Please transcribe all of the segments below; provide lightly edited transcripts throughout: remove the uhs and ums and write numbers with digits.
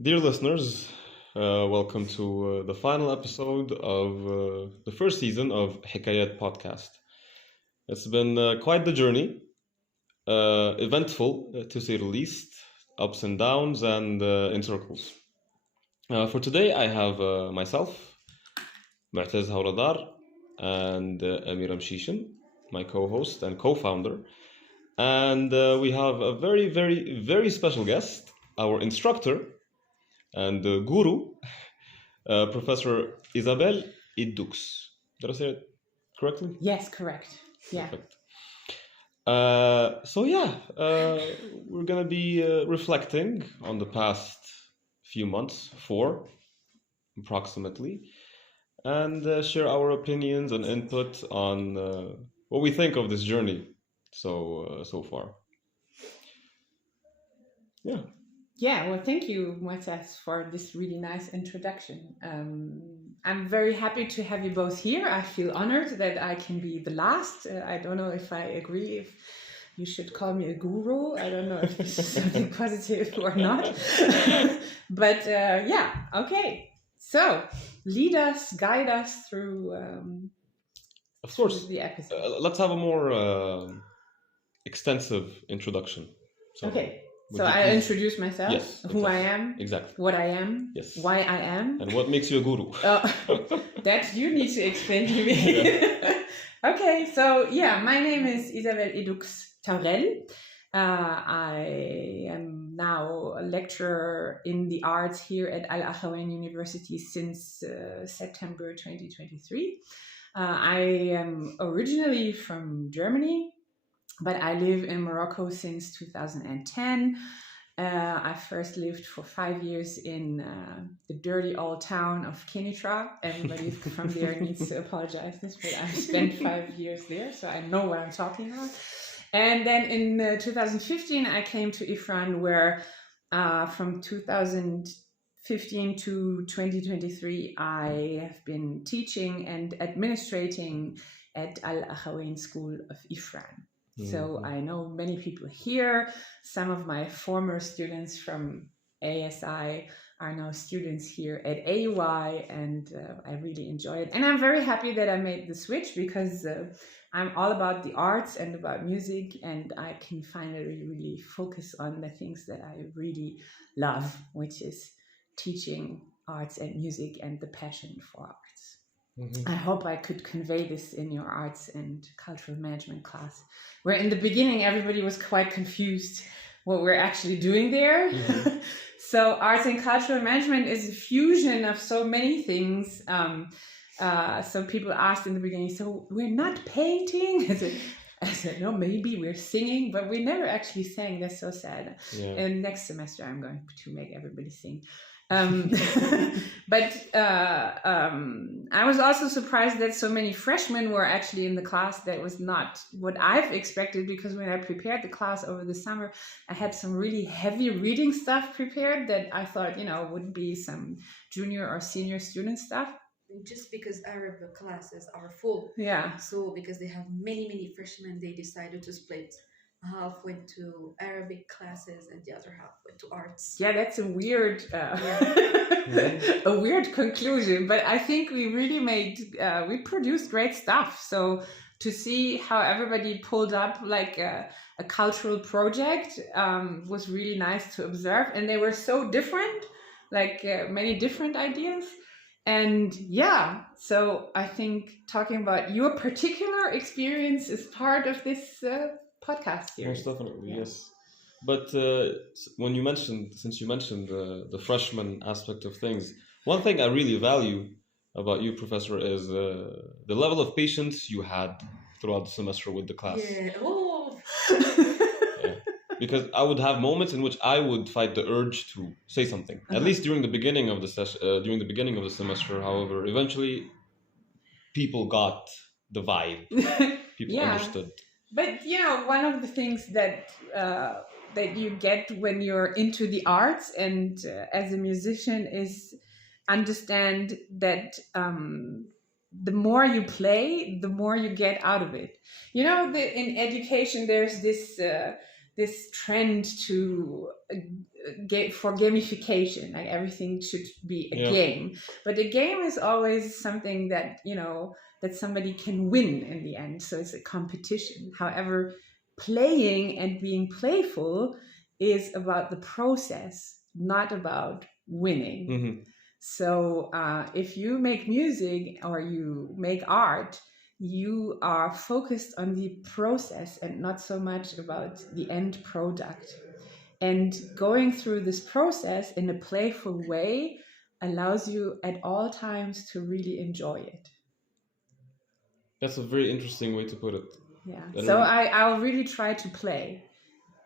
Dear listeners, welcome to the final episode of the first season of Hikayat podcast. It's been quite the journey, eventful to say the least, ups and downs and in circles. For today, I have myself, Mu'taz Hauradar, and Amira Mshishin, my co-host and co-founder. And we have a very, very, very special guest, our instructor and guru, Professor Isabel Idux. Did I say it correctly? Yes, correct. Yeah. Perfect. We're gonna be reflecting on the past few months, four approximately, and share our opinions and input on what we think of this journey so far. Yeah. Yeah, well, thank you, Moises, for this really nice introduction. I'm very happy to have you both here. I feel honored that I can be the last. I don't know if I agree if you should call me a guru. I don't know if this is something positive or not. But okay. So lead us, guide us through, Of course. through the episode. Let's have a more extensive introduction. Okay. would So you I please- introduce myself, Yes, who I exactly. am, Exactly. what I am, Yes. why I am. And what makes you a guru? That you need to explain to me. Okay, so yeah, my name is Isabel Edux Taurel. I am now a lecturer in the arts here at Al Akhawain University since September 2023. I am originally from Germany, but I live in Morocco since 2010. I first lived for 5 years in the dirty old town of Kenitra. Everybody from there needs to apologize this, but I spent 5 years there, so I know what I'm talking about. And then in 2015, I came to Ifran, where from 2015 to 2023, I have been teaching and administrating at Al Akhawain School of Ifran. So I know many people here. Some of my former students from ASI are now students here at AUI, and I really enjoy it. And I'm very happy that I made the switch because I'm all about the arts and about music, and I can finally really focus on the things that I really love, which is teaching arts and music and the passion for arts. I hope I could convey this in your arts and cultural management class, where in the beginning everybody was quite confused what we're actually doing there. So arts and cultural management is a fusion of so many things. So people asked in the beginning, so we're not painting? I said, no, maybe we're singing, but we never actually sang. That's so sad. Yeah. And next semester I'm going to make everybody sing. But I was also surprised that so many freshmen were actually in the class. That was not what I've expected, because when I prepared the class over the summer, I had some really heavy reading stuff prepared that I thought, would be some junior or senior student stuff. Just because Arab classes are full. Yeah. So because they have many freshmen, they decided to split. Half went to Arabic classes and the other half went to arts. Yeah, that's a weird, a weird conclusion. But I think we really we produced great stuff. So to see how everybody pulled up like a cultural project was really nice to observe. And they were so different, like many different ideas. And yeah, so I think talking about your particular experience is part of this podcast series. Most definitely, yes. But since you mentioned the freshman aspect of things, one thing I really value about you, Professor, is the level of patience you had throughout the semester with the class. Yeah. Oh. Yeah. Because I would have moments in which I would fight the urge to say something, at least during the beginning of the during the beginning of the semester. However, eventually, people got the vibe. People understood. But one of the things that you get when you're into the arts and as a musician is understand that the more you play, the more you get out of it. In education, there's this this trend to for gamification, like everything should be a game. But a game is always something that, that somebody can win in the end. So it's a competition. However, playing and being playful is about the process, not about winning. Mm-hmm. So if you make music or you make art, you are focused on the process and not so much about the end product. And going through this process in a playful way allows you at all times to really enjoy it. That's a very interesting way to put it. Yeah. So I'll really try to play.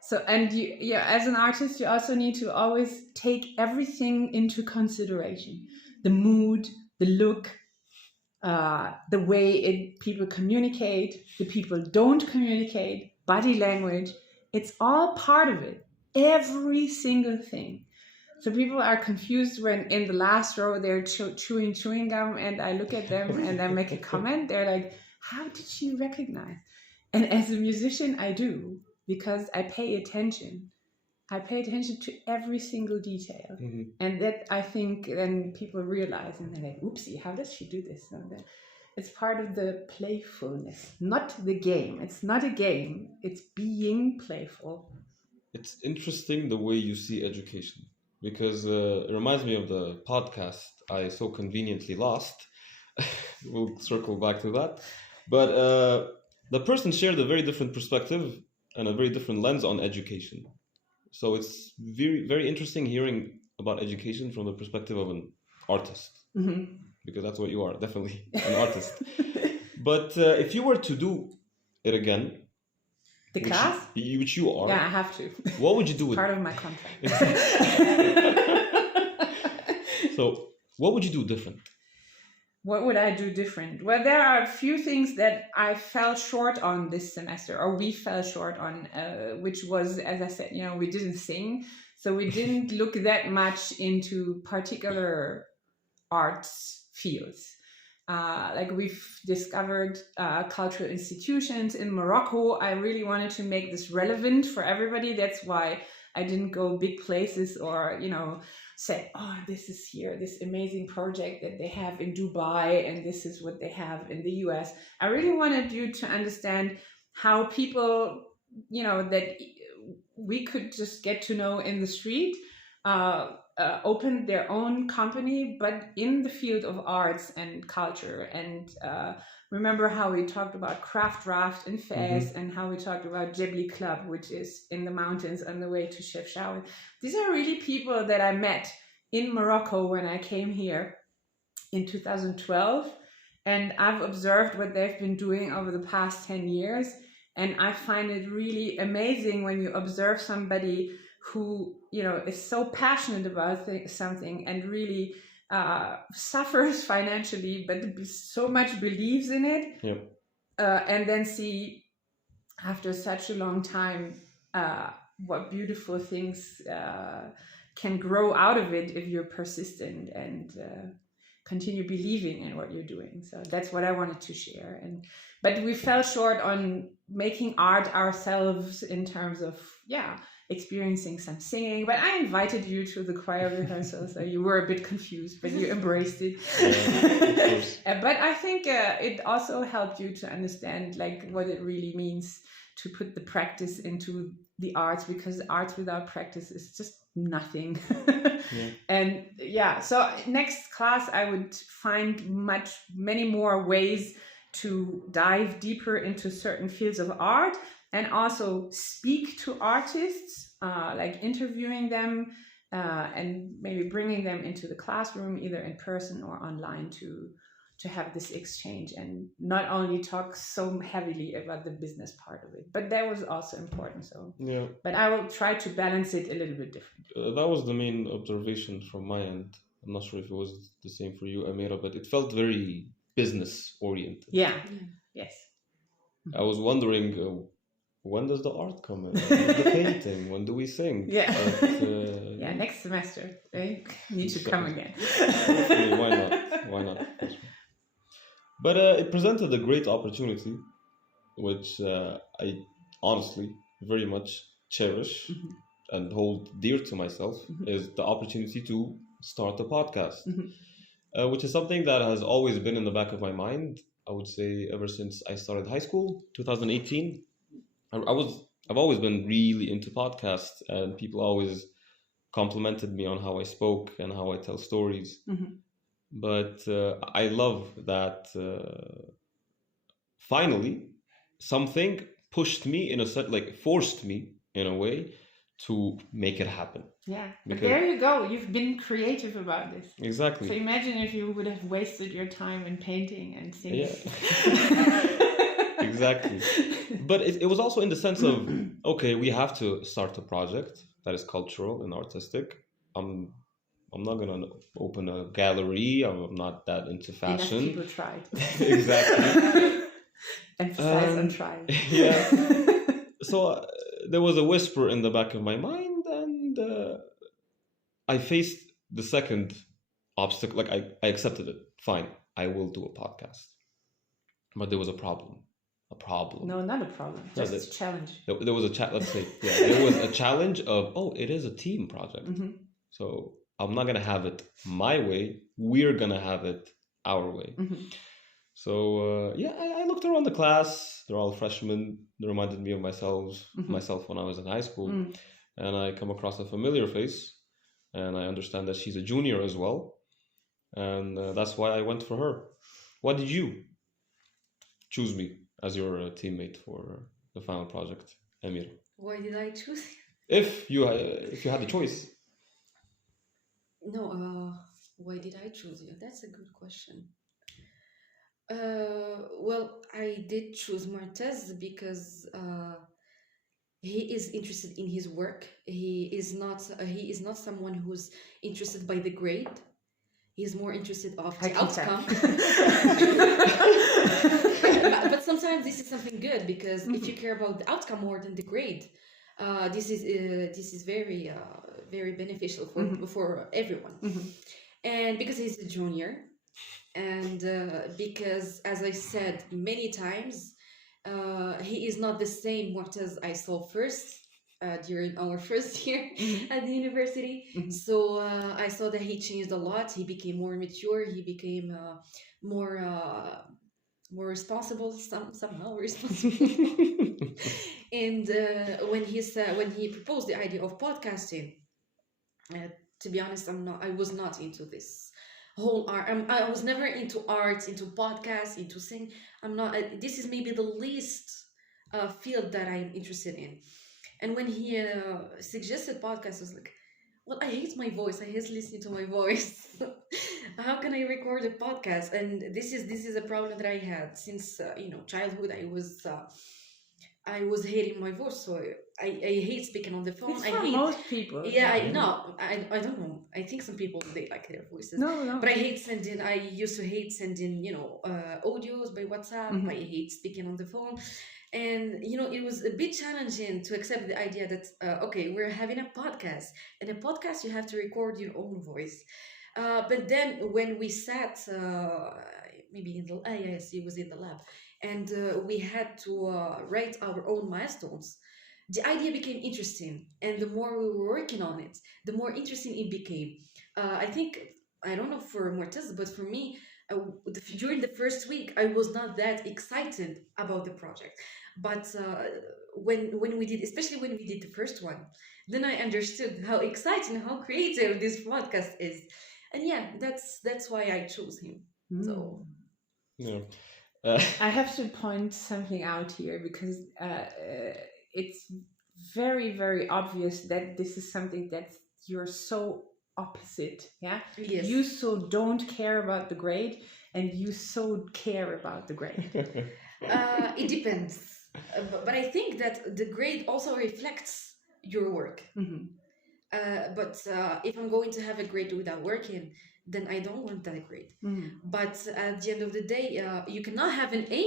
So, and as an artist, you also need to always take everything into consideration: the mood, the look, the way people communicate, the people don't communicate, body language. It's all part of it. Every single thing. So people are confused when in the last row they're chewing gum, and I look at them and I make a comment. They're like, "How did she recognize?" And as a musician, I do, because I pay attention. I pay attention to every single detail. Mm-hmm. And that, I think, then people realize, and they're like, "Oopsie, how does she do this?" And then it's part of the playfulness, not the game. It's not a game. It's being playful. It's interesting the way you see education, because it reminds me of the podcast I so conveniently lost. We'll circle back to that. But the person shared a very different perspective and a very different lens on education. So it's very, very interesting hearing about education from the perspective of an artist, because that's what you are, definitely an artist. But if you were to do it again, the class, which you are, yeah, I have to. What would you do with part of my contract? So, what would you do different? What would I do different? Well, there are a few things that I fell short on this semester, or we fell short on, which was, as I said, we didn't sing. So we didn't look that much into particular arts fields. Like we've discovered cultural institutions in Morocco. I really wanted to make this relevant for everybody. That's why I didn't go big places or, say, "Oh, this is here, this amazing project that they have in Dubai, and this is what they have in the US." I really wanted you to understand how people, that we could just get to know in the street, open their own company, but in the field of arts and culture. And remember how we talked about Craft Raft in Fez, and how we talked about Jebli Club, which is in the mountains on the way to Chefchaouen. These are really people that I met in Morocco when I came here in 2012. And I've observed what they've been doing over the past 10 years. And I find it really amazing when you observe somebody who, is so passionate about something and really suffers financially, but so much believes in it. Yep. And then see, after such a long time, what beautiful things can grow out of it if you're persistent and continue believing in what you're doing. So that's what I wanted to share. But we fell short on making art ourselves in terms of, experiencing some singing. But I invited you to the choir rehearsal, so you were a bit confused, but you embraced it. Yeah, but I think it also helped you to understand like what it really means to put the practice into the arts, because arts without practice is just nothing. And so next class I would find many more ways to dive deeper into certain fields of art, and also speak to artists, like interviewing them, and maybe bringing them into the classroom, either in person or online, to have this exchange, and not only talk so heavily about the business part of it, but that was also important. So but I will try to balance it a little bit different. That was the main observation from my end. I'm not sure if it was the same for you, Amira, but it felt very business oriented. Yes. I was wondering, when does the art come in? The painting? When do we sing? Next semester. Right? Need to come again. Why not? Why not? But it presented a great opportunity, which I honestly very much cherish Mhm. and hold dear to myself Mhm. is the opportunity to start a podcast, Mhm. which is something that has always been in the back of my mind. I would say ever since I started high school, 2018. I've always been really into podcasts, and people always complimented me on how I spoke and how I tell stories. Mhm. But I love that finally something pushed me in a set, like forced me in a way to make it happen. Yeah, but Because there you go. You've been creative about this. So exactly, imagine if you would have wasted your time in painting and yeah, singing. exactly. But it was also in the sense of, okay, we have to start a project that is cultural and artistic. I'm I'm not gonna open a gallery. I'm not that into Enough fashion. people tried. Exactly. Emphasize on And trying. yeah, so there was a whisper in the back of my mind, and I faced the second obstacle. Like I accepted it. Fine, I will do a podcast. But there was a problem. A problem. No, not a problem. No, Just a challenge. there was a chat. Let's say, yeah, there was a challenge of, oh, it is a team project. Mhm. So I'm not gonna have it my way. We're gonna have it our way. Mhm. So yeah, I looked around the class. They're all freshmen. They reminded me of myself when I was in high school. Mm. And I come across a familiar face, and I understand that she's a junior as well, and that's why I went for her. Why did you choose me as your teammate for the final project, Emir? Why did I choose? If you had the choice. No, why did I choose you? That's a good question. Well, I did choose Martez because he is interested in his work. He is not someone who's interested by the grade. He's more interested of I the can tell. outcome. But sometimes this is something good because if you care about the outcome more than the grade, this is very very beneficial for everyone. Mhm. And because he's a junior, and because, as I said many times, he is not the same Mu'taz I saw first during our first year Mhm. at the university. Mhm. So I saw that he changed a lot. He became more mature. He became more responsible, somehow responsible. And when he proposed the idea of podcasting, to be honest, I was not into this whole art. I was never into art, into podcasts, into sing. I'm not. This is maybe the least field that I'm interested in. And when he suggested podcasts, I was like, well, I hate my voice. I hate listening to my voice. How can I record a podcast? And this is a problem that I had since childhood. I was hating my voice, so I hate speaking on the phone. It's I for hate. most people. Yeah, I know. I don't know. I think some people they like their voices. No. But I used to hate sending, audios by WhatsApp. Mhm. I hate speaking on the phone. And, it was a bit challenging to accept the idea that, okay, we're having a podcast. And a podcast, you have to record your own voice. But then when we sat, maybe in the, yes, it was in the lab, and we had to write our own milestones, the idea became interesting. And the more we were working on it, the more interesting it became. I think, I don't know for Mortez, but for me, during the first week, I was not that excited about the project. But when we did, especially when we did the first one, then I understood how exciting, how creative this podcast is. And yeah, that's why I chose him. So Yeah. I have to point something out here because it's very, very obvious that this is something that you're so opposite. Yeah, yes. you so don't care about the grade, and you so care about the grade. It depends. But I think that the grade also reflects your work. Mhm. But if I'm going to have a grade without working, then I don't want that grade. Mhm. But at the end of the day, you cannot have an A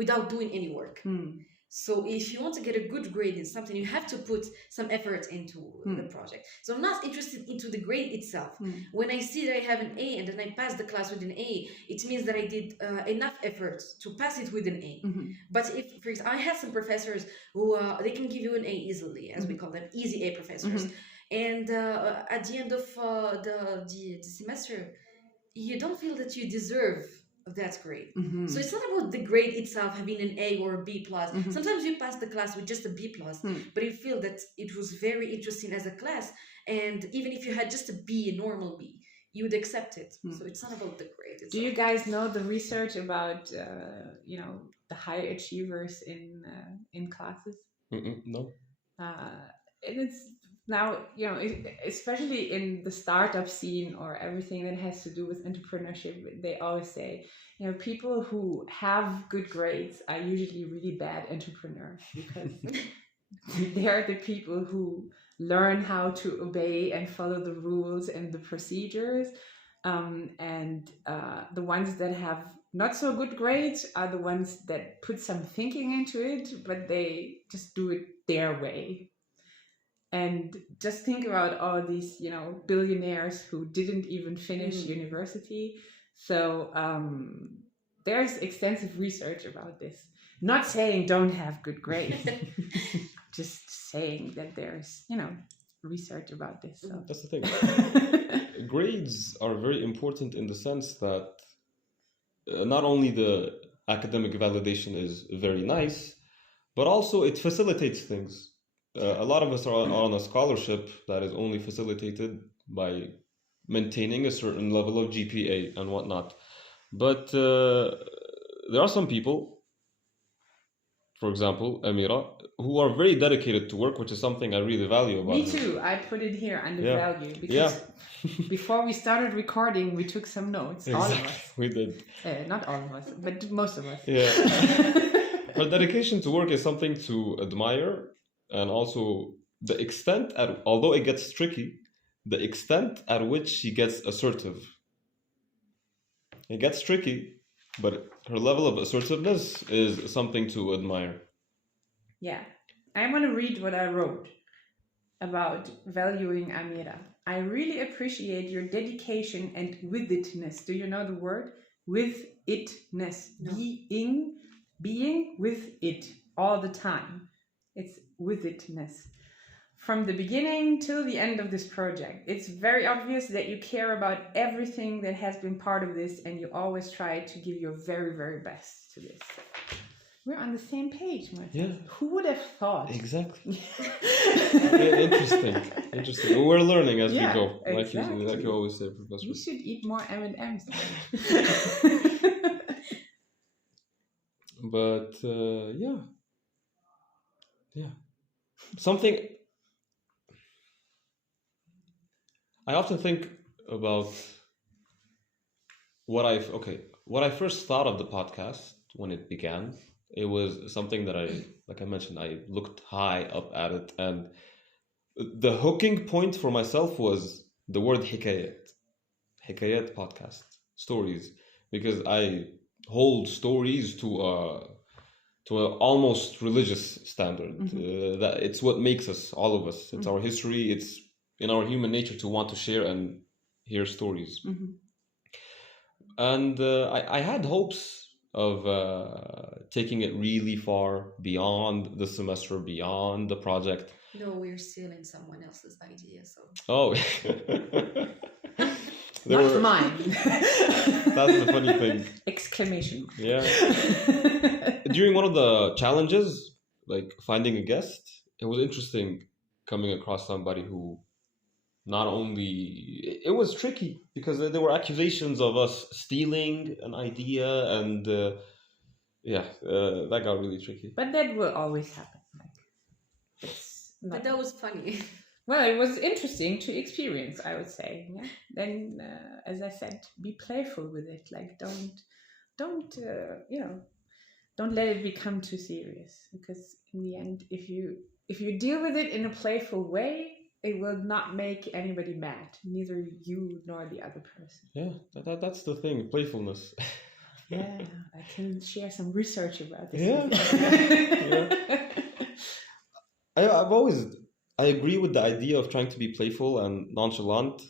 without doing any work. Mhm. So if you want to get a good grade in something, you have to put some effort into the project. So I'm not interested into the grade itself. When I see that I have an A and then I pass the class with an A, it means that I did enough effort to pass it with an A. But if, for example, I have some professors who they can give you an A easily, as we call them, easy A professors. And at the end of the semester, you don't feel that you deserve that grade. So it's not about the grade itself having an A or a B plus. Sometimes you pass the class with just a B plus, but you feel that it was very interesting as a class, and even if you had just a B, a normal B, you would accept it. So it's not about the grade itself. Do you guys know the research about the high achievers in classes? No. And it's now, especially in the startup scene or everything that has to do with entrepreneurship, they always say, people who have good grades are usually really bad entrepreneurs, because they're the people who learn how to obey and follow the rules and the procedures. And the ones that have not so good grades are the ones that put some thinking into it, but they just do it their way. And just think about all these, billionaires who didn't even finish university. So there's extensive research about this. Not saying don't have good grades, just saying that there's, research about this. So. That's the thing. Grades are very important in the sense that not only the academic validation is very nice, but also it facilitates things. A lot of us are on a scholarship that is only facilitated by maintaining a certain level of GPA and whatnot. But there are some people, for example, Amira, who are very dedicated to work, which is something I really value about Me her. too. I put it here under value, because before we started recording, we took some notes. All of us. We did. Not all of us, but most of us. Yeah. Her dedication to work is something to admire, and also the extent although it gets tricky, the extent at which she gets assertive. It gets tricky, but her level of assertiveness is something to admire. Yeah. I want to read what I wrote about valuing Amira. I really appreciate your dedication and with itness. Do you know the word? With itness. No. Being with it all the time. It's with itness. From the beginning till the end of this project, it's very obvious that you care about everything that has been part of this, and you always try to give your very, very best to this. We're on the same page, Martha. Yeah. Who would have thought? Exactly. Interesting. We're learning as we go. Exactly. Like you always say, Professor. You should eat more M&Ms. But something I often think about what I first thought of the podcast when it began. It was something that like I mentioned, I looked high up at it, and the hooking point for myself was the word Hikayat podcast, stories, because I hold stories to an almost religious standard. That it's what makes us, all of us. It's our history. It's in our human nature to want to share and hear stories. And I had hopes of taking it really far beyond the semester, beyond the project. No, we're still in someone else's idea, so. Oh. Not mine. That's the funny thing. Exclamation. Yeah. During one of the challenges, like finding a guest, it was interesting coming across somebody who not only... It was tricky because there were accusations of us stealing an idea, and that got really tricky. But that will always happen. But that was funny. Well, it was interesting to experience, I would say. Yeah. Then, as I said, be playful with it. Like, don't let it become too serious. Because in the end, if you deal with it in a playful way, it will not make anybody mad, neither you nor the other person. Yeah, that's the thing, playfulness. Yeah, I can share some research about this. Yeah. Yeah. I've always I agree with the idea of trying to be playful and nonchalant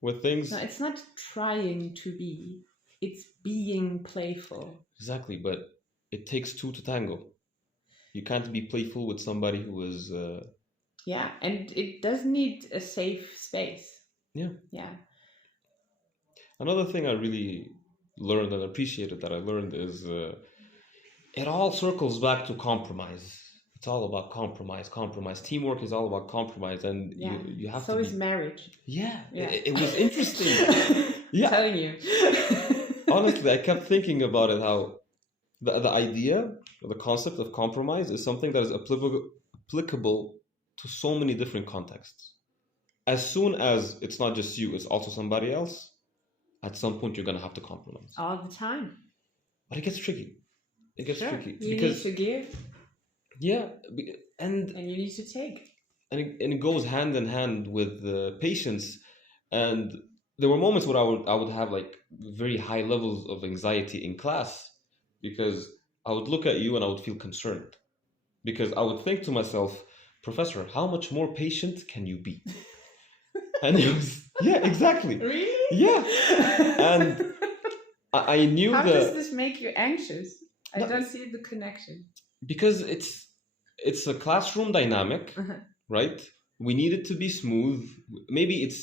with No, things. it's not trying to be, it's being playful. Exactly, but it takes two to tango. You can't be playful with somebody who is Yeah, and it does need a safe space. yeah. Yeah. Another thing I really learned and appreciated that I learned is it all circles back to compromise. It's all about compromise, compromise. Teamwork is all about compromise, and Yeah. you have So to is be. marriage. Yeah, Yeah. it was interesting. Yeah. Telling you. Honestly, I kept thinking about it how the idea, or the concept of compromise is something that is applicable to so many different contexts. As soon as it's not just you, it's also somebody else, at some point you're going to have to compromise. All the time. But it gets tricky. It gets Sure. tricky. You Because, need to give yeah, and and you need to take. and it goes hand in hand with patience. And there were moments where I would have like very high levels of anxiety in class because I would look at you and I would feel concerned because I would think to myself, Professor, how much more patient can you be? And it was yeah, exactly. Really? Yeah. And I knew How does the this make you anxious? I No. don't see the connection. because it's a classroom dynamic, Uh-huh. right? We need it to be smooth. Maybe it's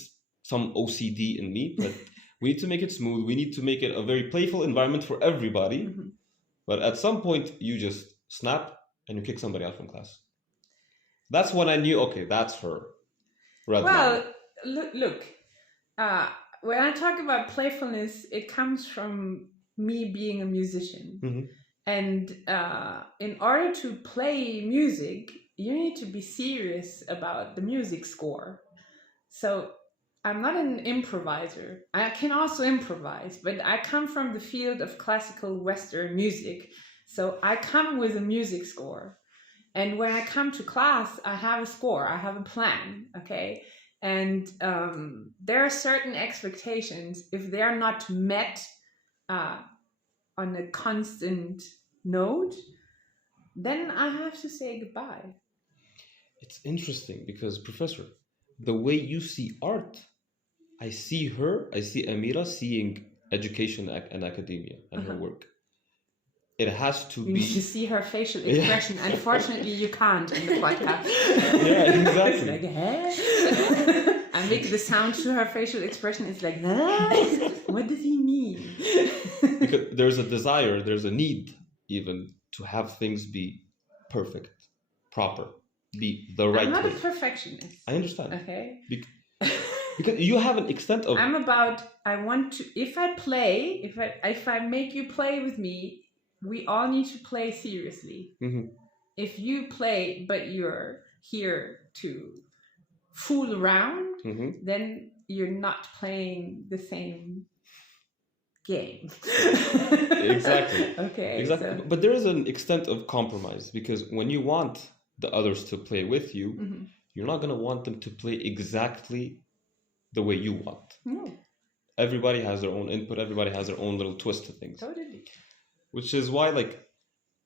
some OCD in me, but we need to make it smooth. We need to make it a very playful environment for everybody. Mhm. But at some point, you just snap and you kick somebody out from class. That's when I knew, okay, that's her. Red Well, line. look. When I talk about playfulness, it comes from me being a musician. Mhm. And in order to play music, you need to be serious about the music score. So I'm not an improviser. I can also improvise, but I come from the field of classical Western music. So I come with a music score. And when I come to class, I have a score, I have a plan, okay? And there are certain expectations. If they're not met on a constant note, then I have to say goodbye. It's interesting because, Professor, the way you see art, I see Amira seeing education and academia and her Uh-huh. work. It has to You need to be. see her facial Yeah. expression. Unfortunately, you can't in the podcast. Yeah, exactly. It's like, huh? I make the sound to her facial expression. It's like, huh? What does he mean? Because there's a desire, there's a need even to have things be perfect, proper, be the right I'm not way. a perfectionist. I understand. Okay. Because you have an extent of. I'm about. I want to. If I play, if I make you play with me, we all need to play seriously. Mhm. If you play, but you're here to fool around, Mhm. then you're not playing the same game. Exactly. Okay. Exactly. So, But there is an extent of compromise because when you want the others to play with you, mhm. you're not going to want them to play exactly the way you want. No, Everybody has their own input, everybody has their own little twist to things. totally. Which is why, like,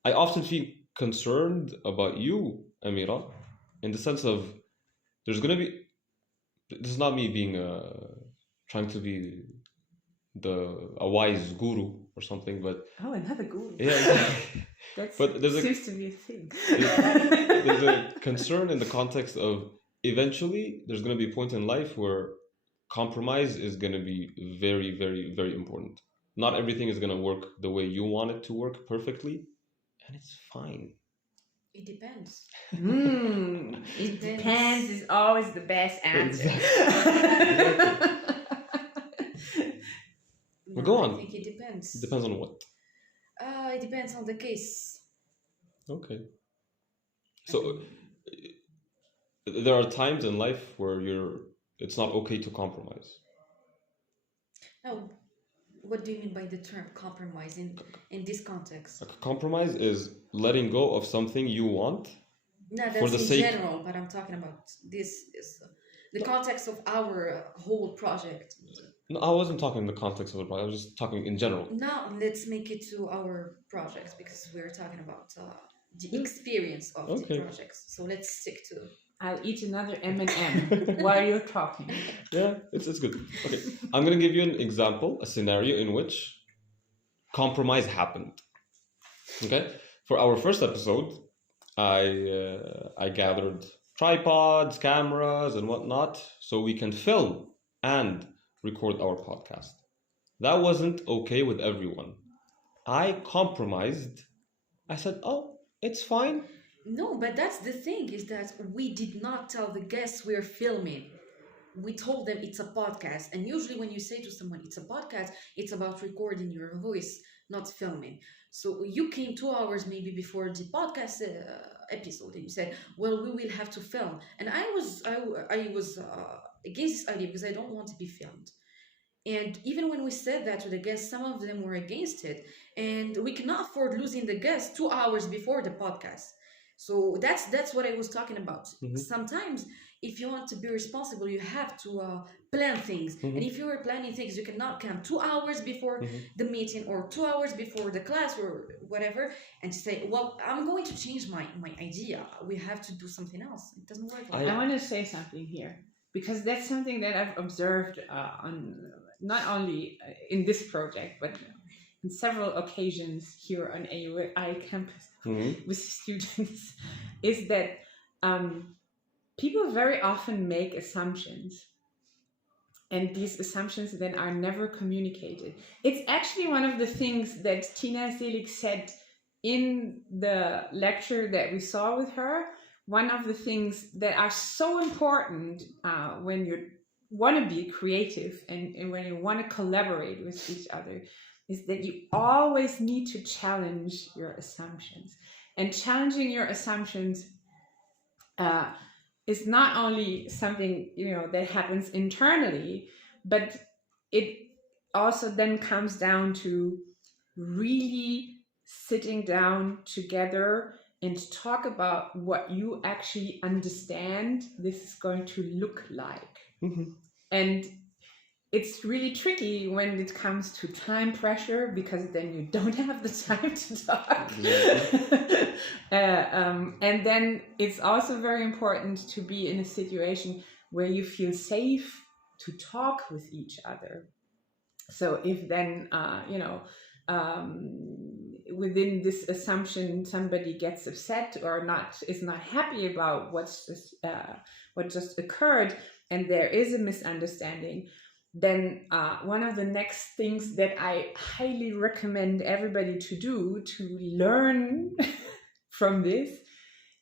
I often feel concerned about you, Amira, in the sense of there's going to be. This is not me being trying to be a wise guru or something, but Oh, another guru. yeah, exactly. That But there's a seems to be a thing. there's a concern in the context of eventually there's going to be a point in life where compromise is going to be very, very, very important. Not everything is going to work the way you want it to work perfectly, and it's fine. It depends. It depends is always the best answer. Well, go on. I think it depends. It depends on what. It depends on the case. Okay. So there are times in life where it's not okay to compromise. Now, what do you mean by the term compromise in this context? A compromise is letting go of something you want. No, For that's the in sake- general, but I'm talking about this is the context of our whole project. No, I wasn't talking in the context of the project. I was just talking in general. Now let's make it to our projects because we're talking about the Yeah. experience of the Okay. projects. So let's stick to. I'll eat another M&M while you're talking. Yeah, it's good. Okay, I'm gonna give you an example, a scenario in which compromise happened. Okay, for our first episode, I gathered tripods, cameras, and whatnot so we can film and record our podcast. That wasn't okay with everyone. I compromised. I said, "Oh, it's fine." No, but that's the thing is that we did not tell the guests we're filming. We told them it's a podcast. And usually, when you say to someone it's a podcast, it's about recording your voice, not filming. So you came 2 hours maybe before the podcast episode, and you said, "Well, we will have to film." And I was against this idea because I don't want to be filmed. And even when we said that to the guests, some of them were against it. And we cannot afford losing the guests 2 hours before the podcast. So that's what I was talking about. Mhm. Sometimes, if you want to be responsible, you have to plan things. Mhm. And if you are planning things, you cannot come 2 hours before Mhm. the meeting or 2 hours before the class or whatever, and say, "Well, I'm going to change my idea. We have to do something else." It doesn't work like I that. want to say something here because that's something that I've observed on not only in this project but in several occasions here on AUI campus Mhm. with students is that people very often make assumptions, and these assumptions then are never communicated. It's actually one of the things that Tina Selig said in the lecture that we saw with her. One of the things that are so important when you want to be creative and when you want to collaborate with each other is that you always need to challenge your assumptions. And challenging your assumptions is not only something that happens internally, but it also then comes down to really sitting down together and talk about what you actually understand this is going to look like. Mhm. And it's really tricky when it comes to time pressure because then you don't have the time to talk. Exactly. And then it's also very important to be in a situation where you feel safe to talk with each other. So if then, within this assumption somebody gets upset or is not happy about what just occurred and there is a misunderstanding, then one of the next things that I highly recommend everybody to do to learn from this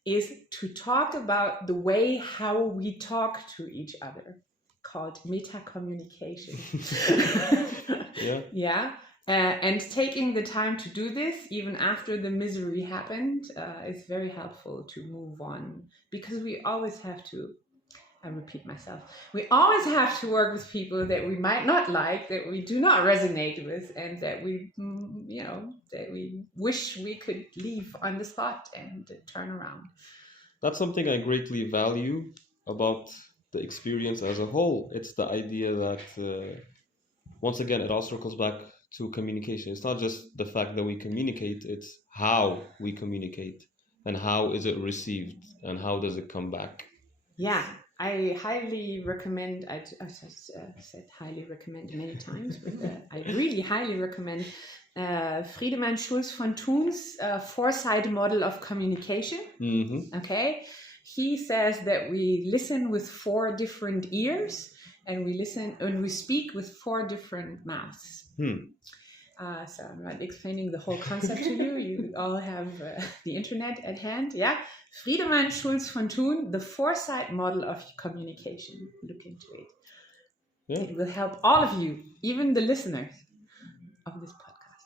is to talk about the way how we talk to each other, called meta communication. Yeah. Yeah. And taking the time to do this, even after the misery happened, is very helpful to move on, because we always have to, I repeat myself, we always have to work with people that we might not like, that we do not resonate with, and that we, that we wish we could leave on the spot and turn around. That's something I greatly value about the experience as a whole. It's the idea that, once again, it all circles back to communication. It's not just the fact that we communicate, it's how we communicate and how is it received and how does it come back. Yeah, I highly recommend, I said highly recommend many times, but I really highly recommend Friedemann Schulz von Thun's foresight model of communication. Mm-hmm. Okay, he says that we listen with 4 different ears and we listen and we speak with 4 different mouths. So I'm not explaining the whole concept to you. You all have the internet at hand. Yeah, Friedemann Schulz von Thun, the foresight model of communication. Look into it. Yeah. It will help all of you, even the listeners of this podcast.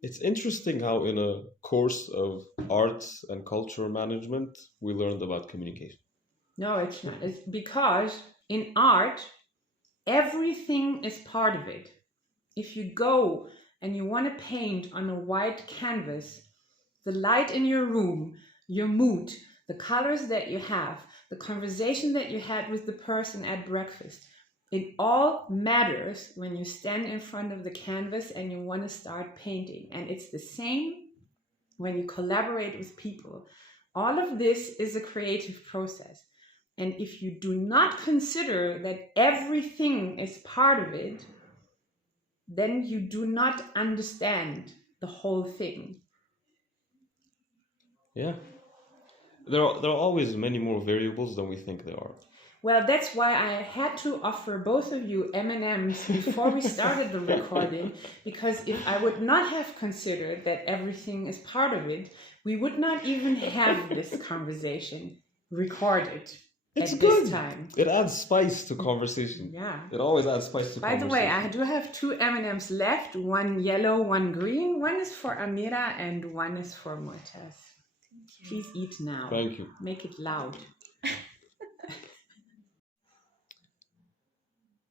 It's interesting how in a course of arts and culture management, we learned about communication. No, it's not. It's because in art, everything is part of it. If you go and you want to paint on a white canvas, the light in your room, your mood, the colors that you have, the conversation that you had with the person at breakfast, It all matters when you stand in front of the canvas and you want to start painting. And it's the same when you collaborate with people. All of this is a creative process. And if you do not consider that everything is part of it, then you do not understand the whole thing. Yeah. There are always many more variables than we think there are. Well, that's why I had to offer both of you M&Ms before we started the recording, because if I would not have considered that everything is part of it, we would not even have this conversation recorded It's at good. this time. It adds spice to conversation. Yeah. It always adds spice to By the conversation. way, I do have 2 M&Ms left, one yellow, one green. One is for Amira and one is for Mu'taz. Please eat now. Thank you. Make it loud.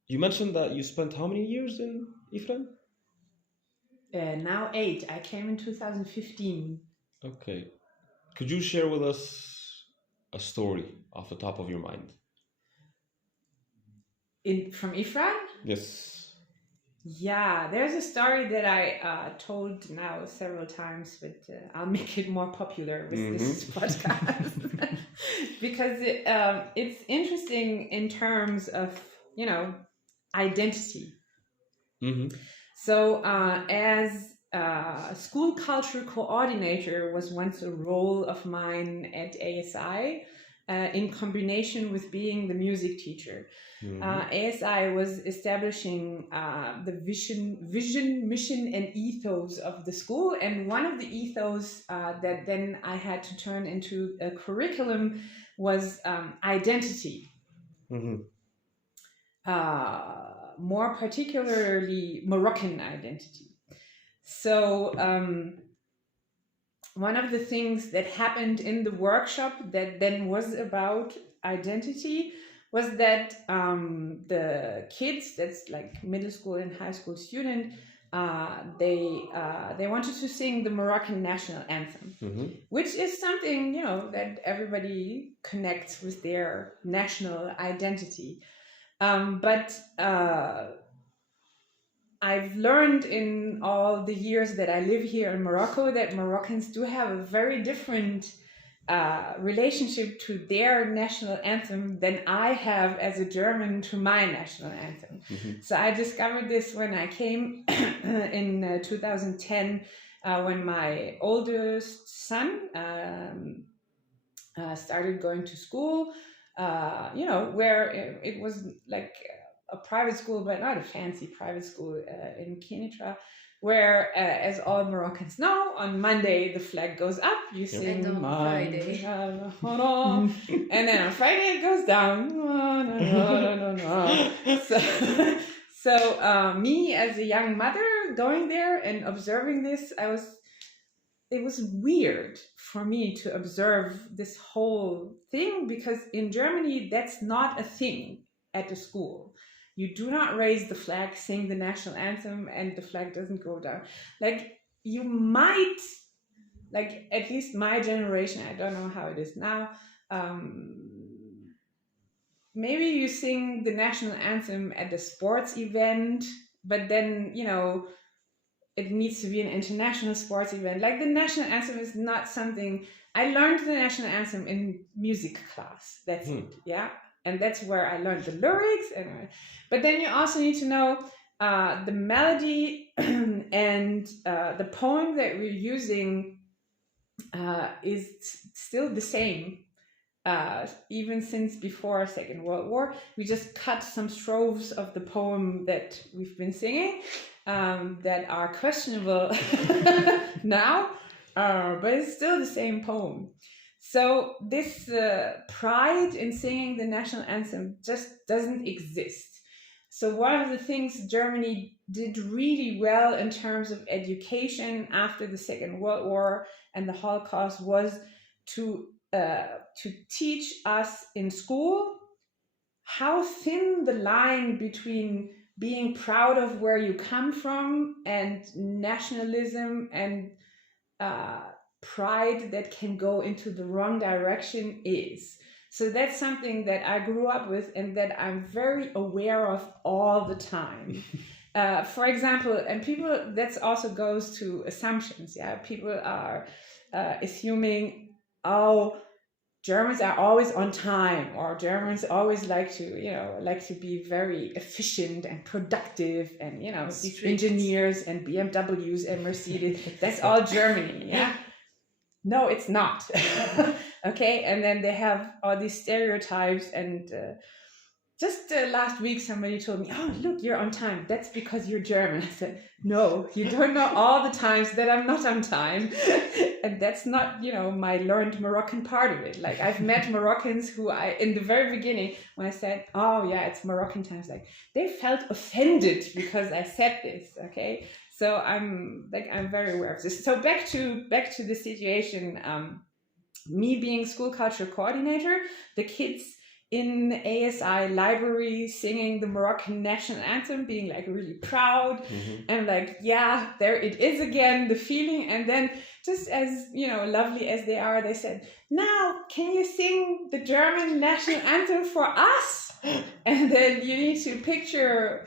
You mentioned that you spent how many years in Ifrane? Now 8. I came in 2015. Okay. Could you share with us a story off the top of your mind? From Ifrane? Yes. Yeah, there's a story that I told now several times, but I'll make it more popular with this podcast. Because it's interesting in terms of, identity. Mm-hmm. So as school culture coordinator was once a role of mine at ASI, in combination with being the music teacher. ASI was establishing the vision, mission, and ethos of the school. And one of the ethos that then I had to turn into a curriculum was identity. Mm-hmm. More particularly Moroccan identity. So one of the things that happened in the workshop that then was about identity was that the kids, that's like middle school and high school student, they wanted to sing the Moroccan national anthem, which is something, that everybody connects with their national identity. But I've learned in all the years that I live here in Morocco that Moroccans do have a very different relationship to their national anthem than I have as a German to my national anthem. So I discovered this when I came in 2010, when my oldest son started going to school, where it was like a private school, but not a fancy private school in Kenitra, where, as all Moroccans know, on Monday the flag goes up, you sing, and on Friday. and then on Friday it goes down. So me as a young mother going there and observing this, it was weird for me to observe this whole thing, because in Germany that's not a thing at the school. You do not raise the flag, sing the national anthem, and the flag doesn't go down. Like, you might, like, at least my generation, I don't know how it is now, maybe you sing the national anthem at a sports event, but then, it needs to be an international sports event. Like, the national anthem is not something... I learned the national anthem in music class. That's it, yeah? And that's where I learned the lyrics. But then you also need to know the melody and the poem that we're using is still the same. Even since before Second World War, we just cut some strophes of the poem that we've been singing that are questionable now, but it's still the same poem. So this pride in singing the national anthem just doesn't exist. So one of the things Germany did really well in terms of education after the Second World War and the Holocaust was to teach us in school how thin the line between being proud of where you come from and nationalism and pride that can go into the wrong direction is. So that's something that I grew up with and that I'm very aware of all the time. For example, and people, that also goes to assumptions. Yeah, people are assuming, oh, Germans are always on time, or Germans always like to be very efficient and productive, and these Strict. engineers and BMWs and Mercedes. That's all Germany, yeah. No, it's not. Okay, and then they have all these stereotypes, and just last week somebody told me, "Oh, look, you're on time. That's because you're German." I said, "No, you don't know all the times that I'm not on time." And that's not, my learned Moroccan part of it. Like, I've met Moroccans who in the very beginning, when I said, "Oh yeah, it's Moroccan times," like they felt offended because I said this. Okay, so I'm very aware of this. So back to the situation. Me being school culture coordinator, the kids in ASI library singing the Moroccan national anthem, being like really proud, and like, yeah, there it is again, the feeling. And then, just as lovely as they are, they said, "Now, can you sing the German national anthem for us?" And then you need to picture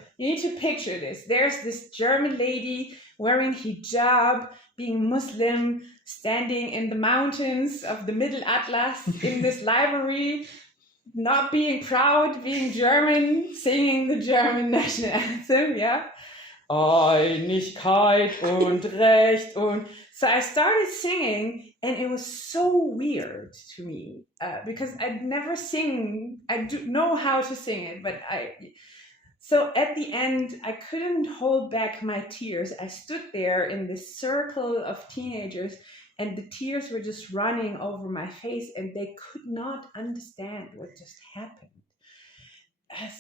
this. There's this German lady wearing hijab, being Muslim, standing in the mountains of the Middle Atlas in this library, not being proud, being German, singing the German national anthem, yeah. Einigkeit und Recht und... So I started singing, and it was so weird to me because I'd never sing. I do know how to sing it, but So at the end, I couldn't hold back my tears. I stood there in this circle of teenagers, and the tears were just running over my face, and they could not understand what just happened.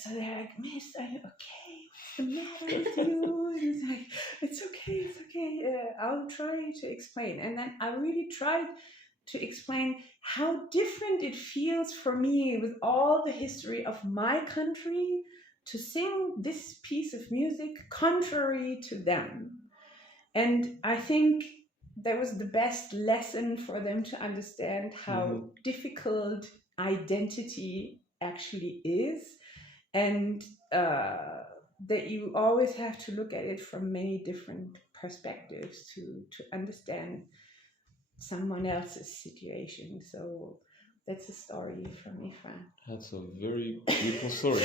So they're like, "Miss, are you okay? What's the matter with you?" And it's like, "It's okay, it's okay. I'll try to explain." And then I really tried to explain how different it feels for me, with all the history of my country, to sing this piece of music contrary to them. And I think that was the best lesson for them to understand how difficult identity actually is, and that you always have to look at it from many different perspectives to understand someone else's situation. So that's a story from Ifan. That's a very beautiful story.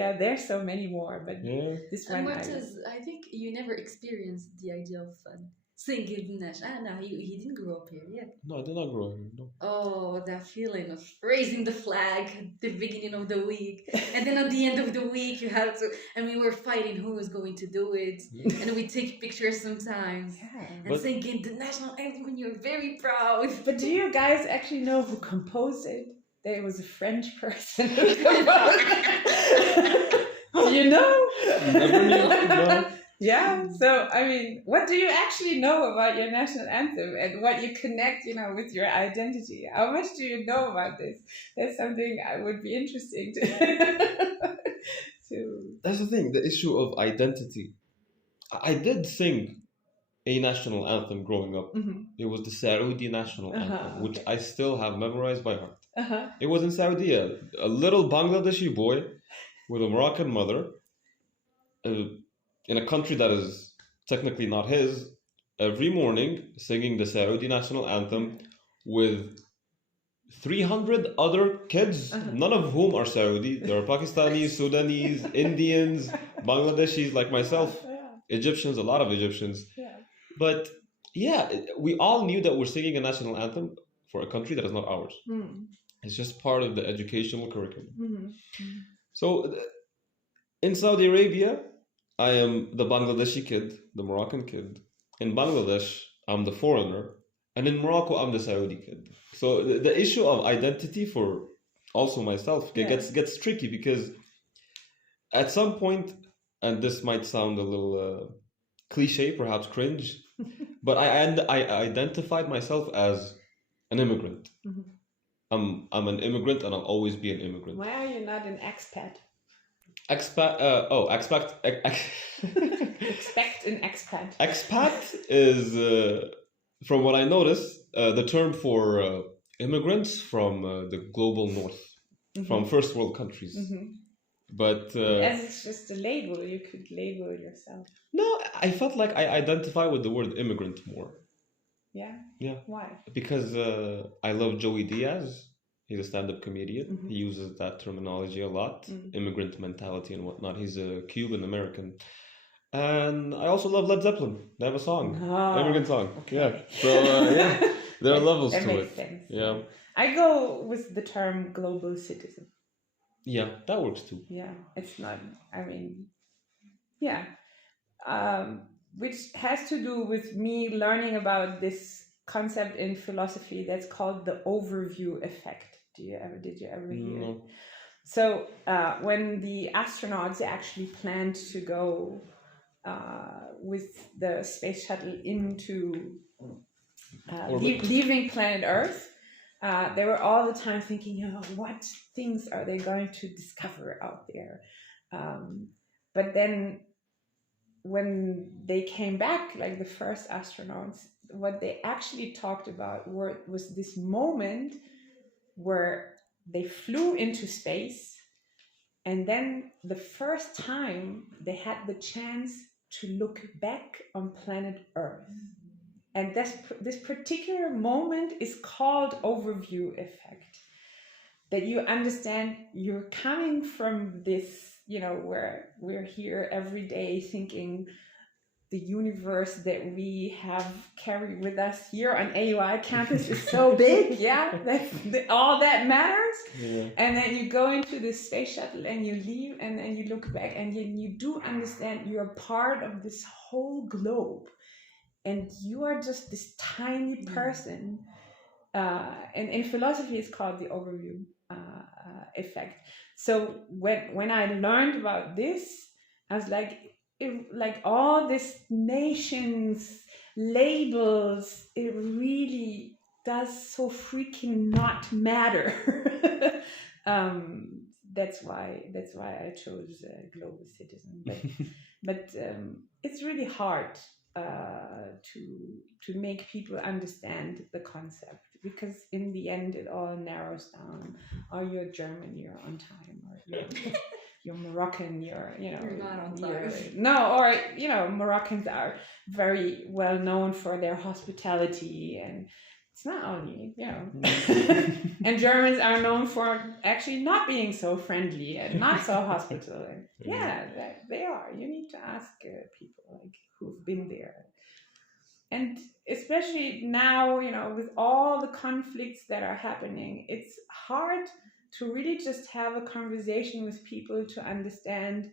Yeah, there's so many more, but this And one I think you never experienced the idea of singing the national. No, he didn't grow up here yet. No, I did not grow here. No. Oh, that feeling of raising the flag at the beginning of the week, and then at the end of the week you have to, and we were fighting who was going to do it, and we take pictures sometimes, and singing the national anthem when you're very proud. But do you guys actually know who composed it? There was a French person who composed it. Do you know? Never knew. No. Yeah, so I mean, what do you actually know about your national anthem and what you connect, with your identity? How much do you know about this? That's something I would be interesting to. That's the thing, the issue of identity. I did sing a national anthem growing up. It was the Saudi national anthem, which I still have memorized by heart. It was in Saudi, a little Bangladeshi boy with a Moroccan mother, in a country that is technically not his, every morning singing the Saudi national anthem with 300 other kids, none of whom are Saudi. There are Pakistanis, Sudanese, Indians, Bangladeshis like myself, Egyptians, a lot of Egyptians. But yeah, we all knew that we're singing a national anthem for a country that is not ours. It's just part of the educational curriculum. So in Saudi Arabia, I am the Bangladeshi kid, the Moroccan kid. In Bangladesh, I'm the foreigner. And in Morocco, I'm the Saudi kid. So the issue of identity for also myself gets tricky, because at some point, and this might sound a little cliche, perhaps cringe, but I identified myself as an immigrant. I'm an immigrant, and I'll always be an immigrant. Why are you not an expat? Expect an expat. Expat is, from what I noticed, the term for immigrants from the global north, from first world countries. But as it's just a label, you could label yourself. no, I felt like I identify with the word immigrant more. Yeah. Yeah. Why? Because I love Joey Diaz. He's a stand-up comedian. Mhm. He uses that terminology a lot, immigrant mentality and whatnot. He's a Cuban American. And I also love Led Zeppelin. They have a song, immigrant song. Okay. Yeah. So yeah, there are levels that to makes it. sense. Yeah. I go with the term global citizen. Yeah, that works too. Yeah, it's not. I mean, yeah, which has to do with me learning about this concept in philosophy that's called the overview effect. Did you ever hear? No. So when the astronauts actually planned to go with the space shuttle into leaving planet Earth, they were all the time thinking, what things are they going to discover out there? But then when they came back, like the first astronauts, what they actually talked about was this moment where they flew into space, and then the first time they had the chance to look back on planet Earth. And this particular moment is called overview effect. That you understand you're coming from this, where we're here every day thinking the universe that we have carried with us here on AUI campus is so big, all that matters. Yeah. And then you go into the space shuttle and you leave, and then you look back and you do understand you're part of this whole globe. And you are just this tiny person. And in philosophy, it's called the overview effect. So when I learned about this, I was like all these nations, labels, it really does so freaking not matter. That's why I chose global citizen. But it's really hard to make people understand the concept, because in the end it all narrows down. Are you German, you're on time, or you're Moroccan, you're not on time. or Moroccans are very well known for their hospitality, and it's not only and Germans are known for actually not being so friendly and not so hospitable. Yeah, they are. You need to ask people like who've been there. And especially now, with all the conflicts that are happening, it's hard to really just have a conversation with people to understand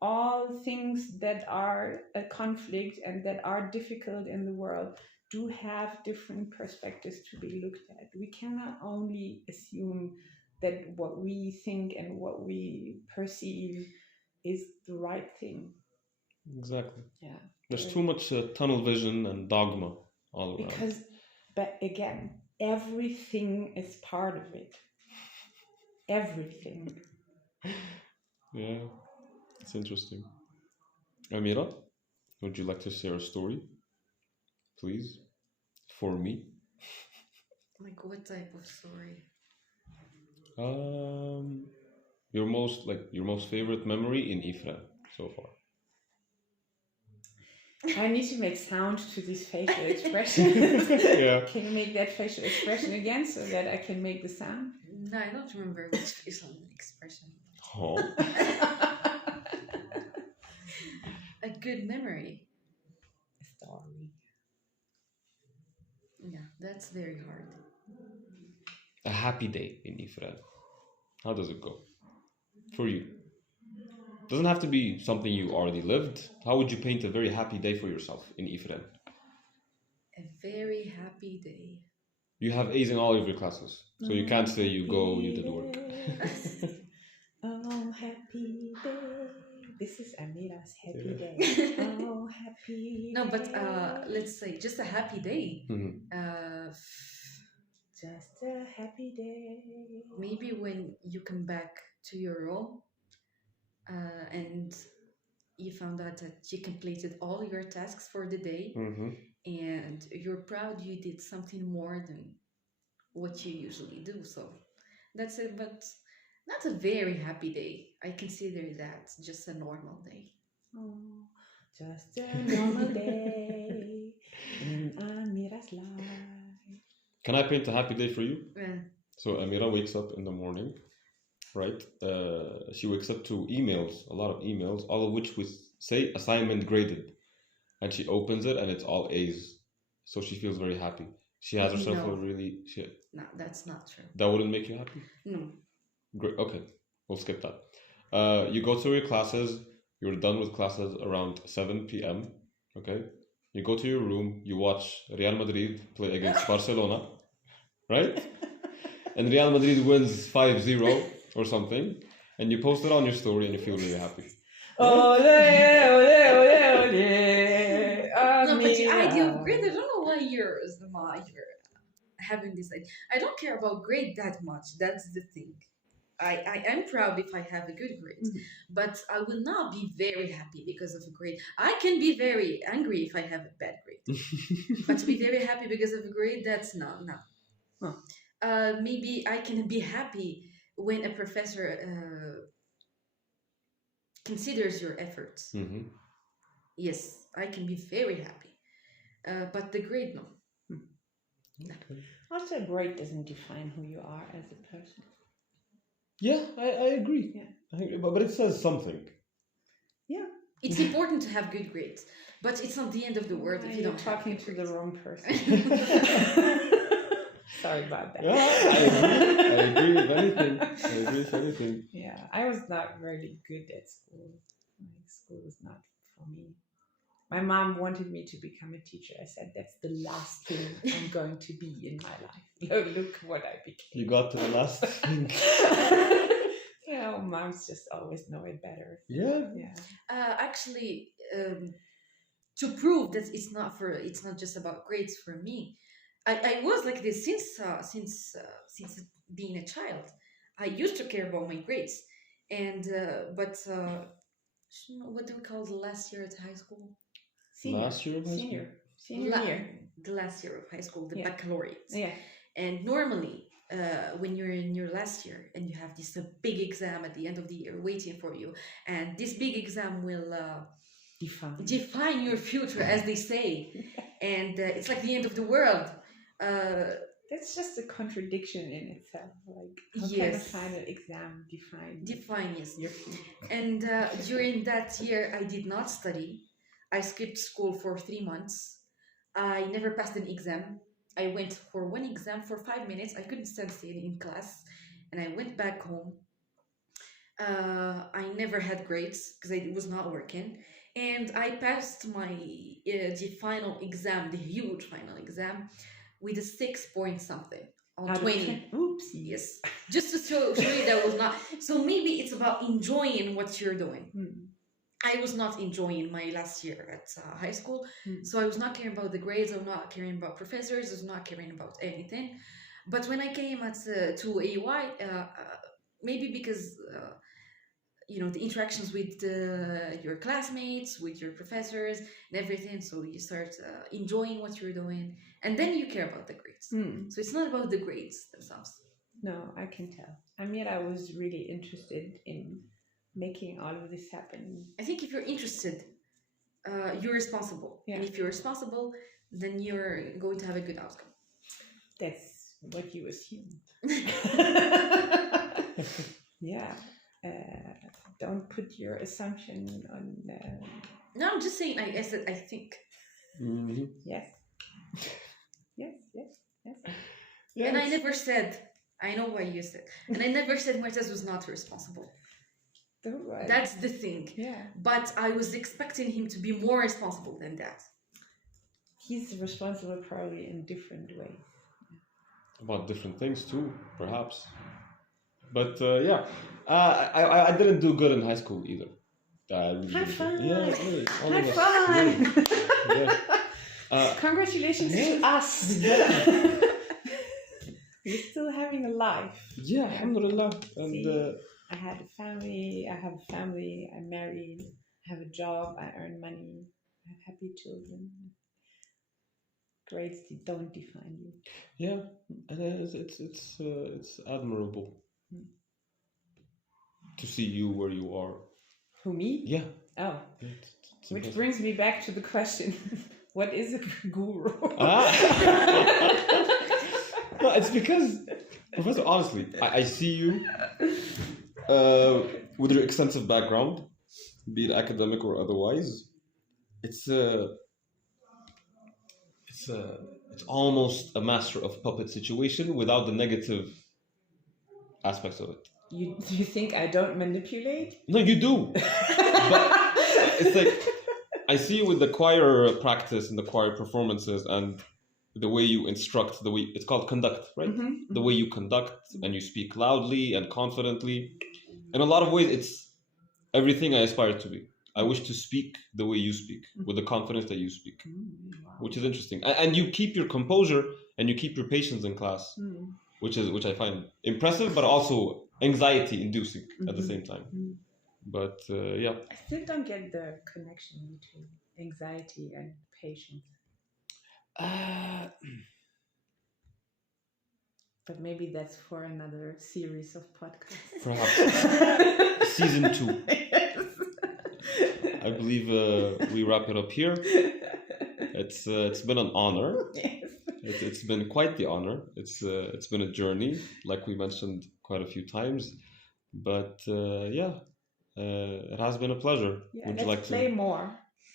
all things that are a conflict and that are difficult in the world do have different perspectives to be looked at. We cannot only assume that what we think and what we perceive is the right thing. Exactly. Yeah. There's too much tunnel vision and dogma all around. But again, everything is part of it. Everything. Yeah, it's interesting. Amira, would you like to share a story, please, for me? Like what type of story? Your most favorite memory in Ifra so far. I need to make sound to these facial expressions. Yeah. Can you make that facial expression again so that I can make the sound? No, I don't remember which facial expression. Oh. A good memory. Story. Yeah, that's very hard. A happy day in Ifra. How does it go for you? Doesn't have to be something you already lived. How would you paint a very happy day for yourself in Ifra? A very happy day. You have A's in all of your classes, so you can't say you did work. Oh, happy day. This is Amira's happy day. Oh, happy No, but day. let's say just a happy day. Just a happy day. Maybe when you come back to your room and you found out that you completed all your tasks for the day, and you're proud you did something more than what you usually do. So that's it, but not a very happy day. I consider that just a normal day. Oh, just a normal day in Amira's life. Can I paint a happy day for you? Uh, So Amira wakes up in the morning, right? She wakes up to emails, a lot of emails, all of which with say assignment graded, and she opens it and it's all A's. So she feels very happy. She has herself a No. really no, that's not true. that wouldn't make you happy. No. Great. Okay, we'll skip that. You go to your classes. You're done with classes around 7 p.m. Okay. You go to your room. You watch Real Madrid play against Barcelona, right? And Real Madrid wins 5-0 or something, and you post it on your story and you feel really happy. Ole, ole, ole, ole. No, but the idea of Amira. grade, I don't know why you're having this idea. I don't care about grade that much. That's the thing. I am proud if I have a good grade, Mhm. but I will not be very happy because of a grade. I can be very angry if I have a bad grade, but to be very happy because of a grade, that's not. No. Huh. Maybe I can be happy when a professor considers your efforts. Mm-hmm. Yes, I can be very happy. But the grade, no. Okay. Also, grade doesn't define who you are as a person. Yeah, I agree. Yeah. I agree. But it says something. Yeah. It's important to have good grades, but it's not the end of the world if you You're don't have talking good to the grades. wrong person. Sorry about that. Yeah, I agree. I agree with anything. I agree with anything. Yeah, I was not very good at school. My school was not for me. My mom wanted me to become a teacher. I said, that's the last thing I'm going to be in my life. Look what I became. You got to the last thing. You know, moms just always know it better. Yeah. Yeah. Actually, to prove that it's not just about grades for me. I was like this since being a child. I used to care about my grades, and but what do we call the last year at high school? Last year of high school? Senior La- year. The last year of high school, the Yeah. baccalaureate. Yeah. And normally, when you're in your last year and you have this big exam at the end of the year waiting for you, and this big exam will define your future, as they say, and it's like the end of the world. That's just a contradiction in itself. Like, how can a Yes. final exam define Yes. your future? And during that year, I did not study. I skipped school for 3 months. I never passed an exam. I went for one exam for 5 minutes. I couldn't stand staying in class, and I went back home. I never had grades because I was not working, and I passed the final exam, the huge final exam, with a 6 point something on Out of 20. 10. Oopsie. Yes, just to show you that was not. So maybe it's about enjoying what you're doing. Hmm. I was not enjoying my last year at high school, Hmm. so I was not caring about the grades. I was not caring about professors. I was not caring about anything. But when I came to AY, maybe because the interactions with your classmates, with your professors, and everything, so you start enjoying what you're doing, and then you care about the grades. Hmm. So it's not about the grades themselves. No, I can tell. I mean, I was really interested in making all of this happen. I think if you're interested, you're responsible. Yeah. And if you're responsible, then you're going to have a good outcome. That's what you assumed. Yeah. Don't put your assumption on. No, I'm just saying, I said, I think. Mm-hmm. Yes. Yes, yes, yes. And I never said, I know why you said, and I never said Martez was not responsible. Don't worry. That's the thing. Yeah. But I was expecting him to be more responsible than that. He's responsible probably in different ways. About different things too, perhaps. But yeah, I didn't do good in high school either. High five! Yeah, really, all of High us, five! really. Yeah. Congratulations yeah. to us! We're still having a life. Yeah, alhamdulillah. And See? I had a family, I'm married, I have a job, I earn money, I have happy children. Grades don't define you. Yeah, and it's admirable to see you where you are. Who, me? Yeah. Oh, It's which impressive. brings me back to the question: what is a guru? Ah. No, it's because, Professor, honestly, I see you with your extensive background, be it academic or otherwise. It's almost a master of puppet situation without the negative aspects of it. You think I don't manipulate? No, you do. But it's like I see you with the choir practice and the choir performances and the way you instruct, the way it's called conduct, right? Mm-hmm. The way you conduct and you speak loudly and confidently. In a lot of ways, it's everything I aspire to be. I wish to speak the way you speak, with the confidence that you speak, Wow. which is interesting. And you keep your composure and you keep your patience in class, Mm. which I find impressive, but also anxiety-inducing at the Mhm. same time. Mm. But yeah, I still don't get the connection between anxiety and patience. But maybe that's for another series of podcasts. perhaps season 2. Yes. I believe we wrap it up here. It's been an honor. Yes. It's been quite the honor. It's been a journey, like we mentioned quite a few times. But it has been a pleasure. Yeah, Would let's you like play to? more.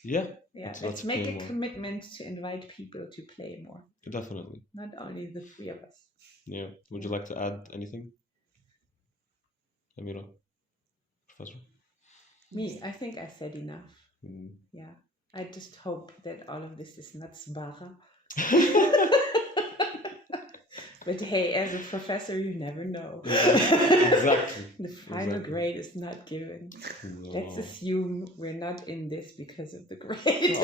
Yeah, Yeah, let's let's play make a more. commitment to invite people to play more. Definitely. Not only the three of us. Yeah. Would you like to add anything, Amira, Professor? Me, I think I said enough. Mm. Yeah. I just hope that all of this is not sbara. But hey, as a professor, you never know. Yeah, exactly. The final Exactly. grade is not given. No. Let's assume we're not in this because of the grade. No,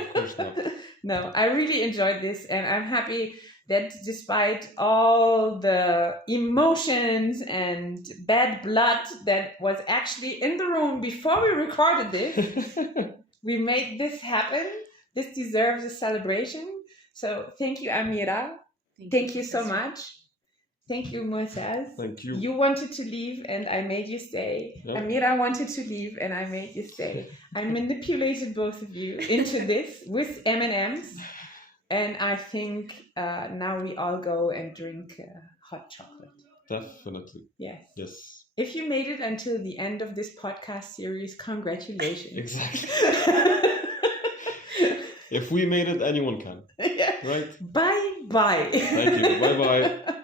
of course not. No, I really enjoyed this, and I'm happy that despite all the emotions and bad blood that was actually in the room before we recorded this, we made this happen. This deserves a celebration. So thank you, Amira. Thank you so Professor. much. Thank you, Moisés. Thank you. You wanted to leave and I made you stay. Yeah. Amira wanted to leave and I made you stay. I manipulated both of you into this with M&Ms. And I think now we all go and drink hot chocolate. Definitely. Yes. Yes. If you made it until the end of this podcast series, congratulations. Exactly. If we made it, anyone can. Yeah. Right? Bye bye. Thank you. Bye bye.